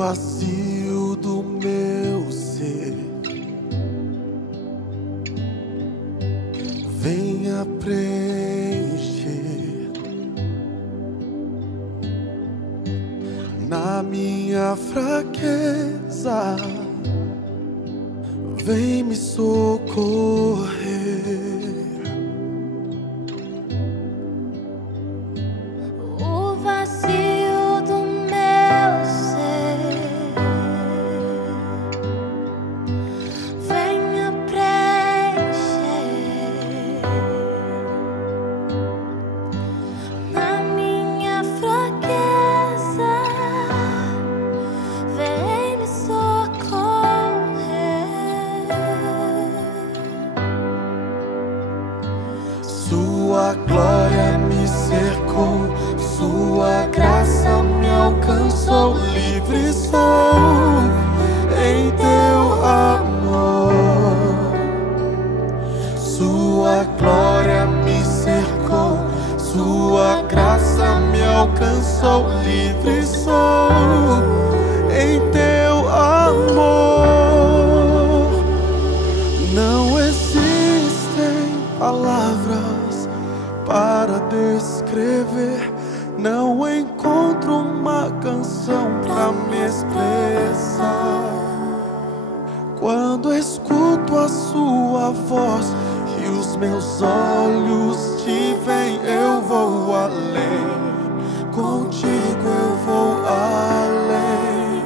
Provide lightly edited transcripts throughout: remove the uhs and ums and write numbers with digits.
vazio do meu ser, venha preencher. Na minha fraqueza, vem me socorrer. O vazio do meu ser, venha preencher. Na minha fraqueza, vem me socorrer. Sua glória me cercou, sua graça me alcançou. Livre sou em teu amor. Sua glória me cercou, sua graça me alcançou. Livre sou em teu amor. Não existem palavras para descrever, não encontro uma canção pra me expressar. Quando escuto a sua voz e os meus olhos te veem, eu vou além. Contigo eu vou além.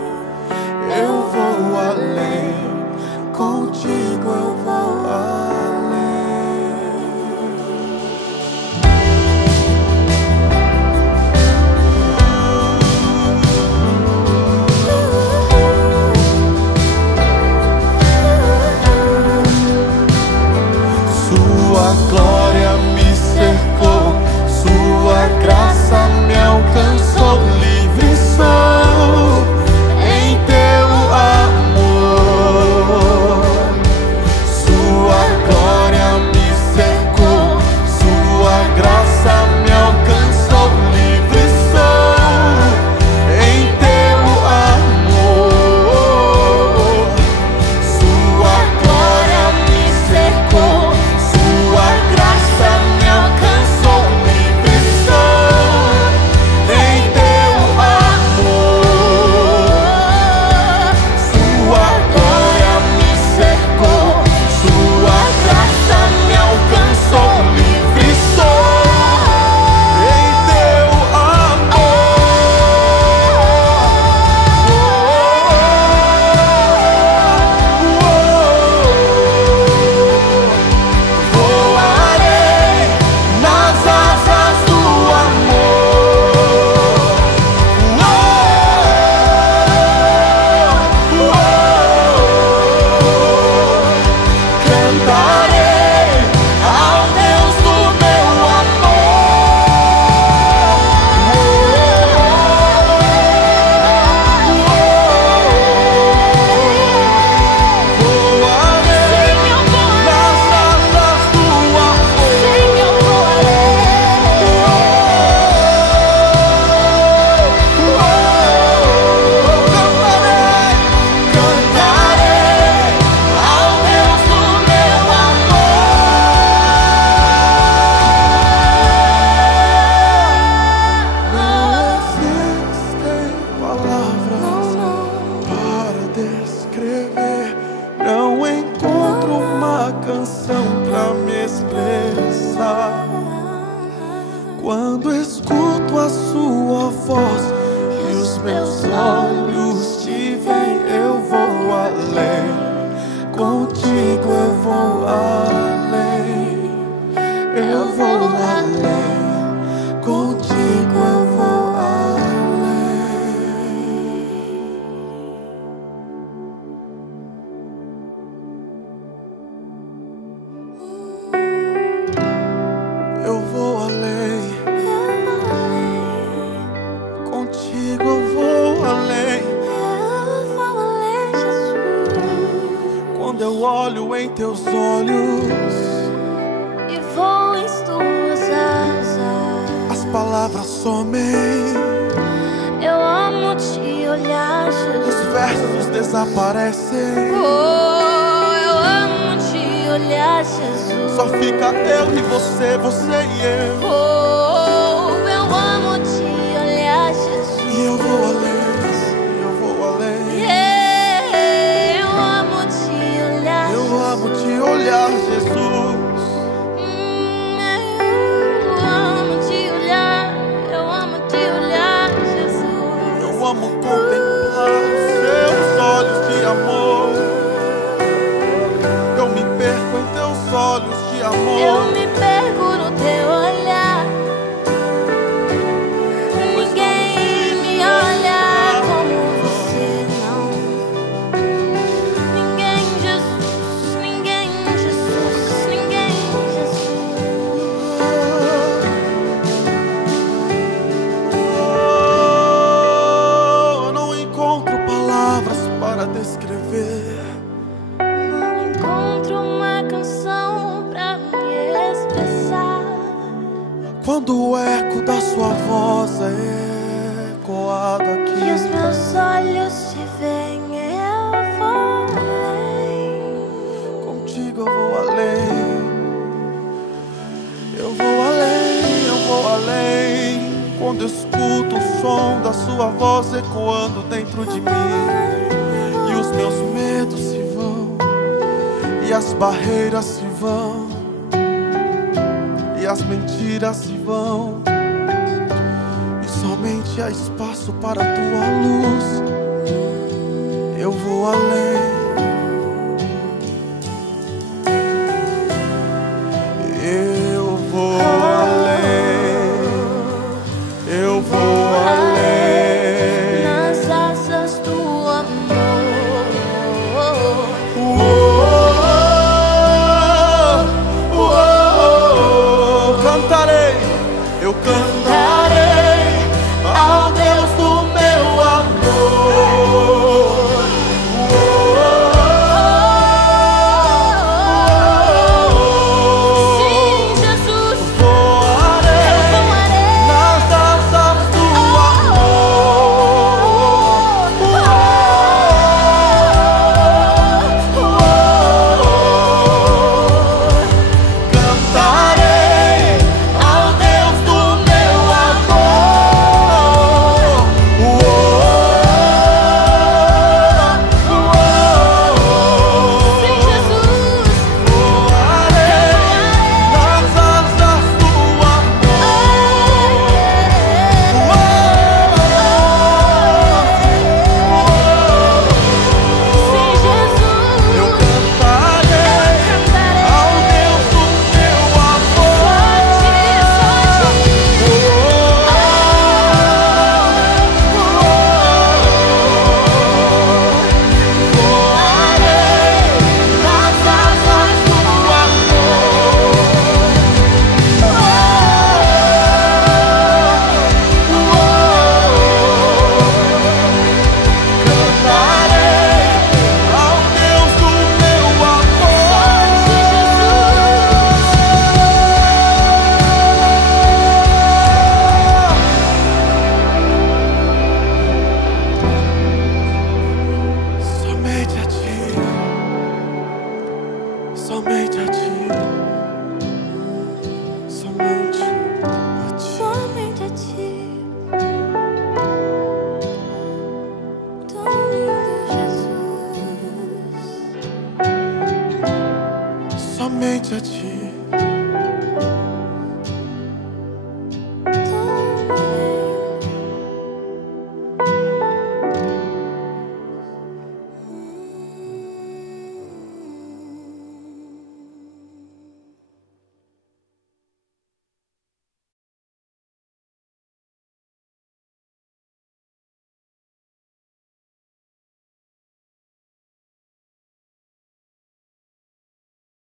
Eu vou além. Contigo eu vou além. Sua glória me cercou, sua graça me alcançou. Livre sou em teu amor. Sua glória me cercou, sua graça me alcançou. Livre sou em teu amor. Sua glória me cercou, sua graça me alcançou. Livre sou em teu amor. Sua glória me cercou, sua graça me alcançou. Livre sou em teu amor. Vou além nas asas do amor. Cantarei ao Deus do meu Vou além nas asas do amor. Cantarei ao Deus do meu amor. Não existem palavras para descrever, não encontro uma canção pra me expressar. Quando escuto a sua voz e os meus olhos te veem, eu vou além. Contigo eu vou além. Eu vou além. Contigo eu vou além. Eu vou além. Contigo eu vou além. Quando eu olho em teus olhos, E vou em tuas asas. as palavras somem. Eu amo te olhar, Os Jesus. versos desaparecem. Oh, eu amo te olhar, Jesus. Só fica eu e você, você e eu. Oh, eu amo te olhar, Jesus. E eu vou além, eu vou além. Yeah, eu amo te olhar, Eu amo te olhar, Jesus. Eu amo te olhar, Jesus. Eu amo contemplar seus olhos de amor. Eu me perco em teus olhos de amor. Eu me perco no teu olhar. Ninguém me olha como você, não. Ninguém, Jesus, ninguém, Jesus, ninguém, Jesus. Eu não encontro palavras para descrever. Não encontro uma canção pra me expressar. Quando o eco da sua voz é ecoado E aqui. os meus olhos te veem, eu vou além. Contigo eu vou além. Eu vou além, eu vou além. Quando escuto o som da sua voz ecoando dentro de mim. E os meus medos se vão. E as barreiras se vão. E as mentiras se vão. E somente há espaço para a tua luz. Eu vou além. Eu vou além. Eu vou além. Nas asas do amor. Cantarei, eu cantarei ao Deus do meu amor. Sim, Jesus. Voarei nas asas do amor. Cantarei ao Deus do meu amor. Sim, Jesus. Voarei nas asas do Sim, Jesus. Eu cantarei ao Deus do meu Voarei nas asas do Cantarei ao Deus do meu amor. Somente a ti, somente a ti, somente a ti. Somente a ti. Tão lindo, Jesus. Somente a ti.